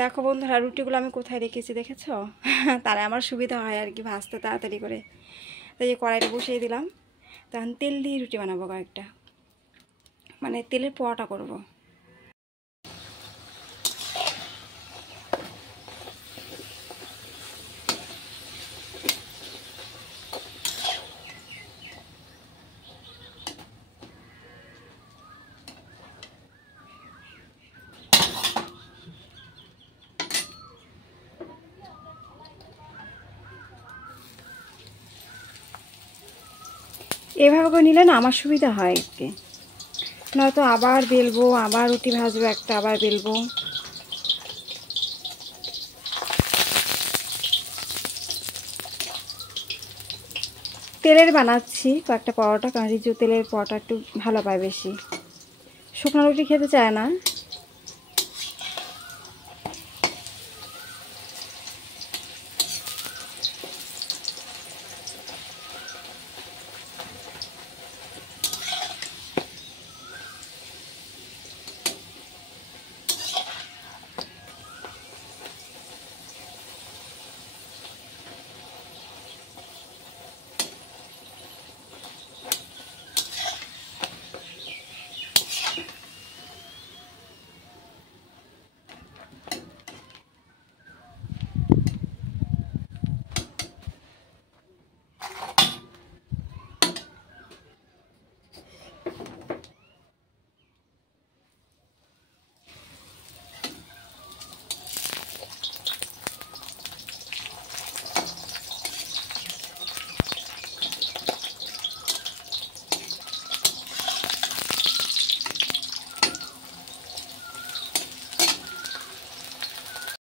দেখো বন্ধুরা, রুটিগুলো আমি কোথায় রেখেছি দেখেছো? তাহলে আমার সুবিধা হয় আর কি ভাজতে তাড়াতাড়ি করে। তাই যে কড়াইটা বসিয়ে দিলাম। তখন তেল দিয়ে রুটি বানাবো কয়েকটা, মানে তেলের পোয়াটা করব। এভাবে করে নিলে না আমার সুবিধা হয় আর কি, নয়তো আবার বেলবো, আবার রুটি ভাজবো একটা, আবার বেলবো। তেলের বানাচ্ছি কয়েকটা পরোটা, কারণ রিজু তেলের পরোটা একটু ভালো পায় বেশি, শুকনো রুটি খেতে চায় না।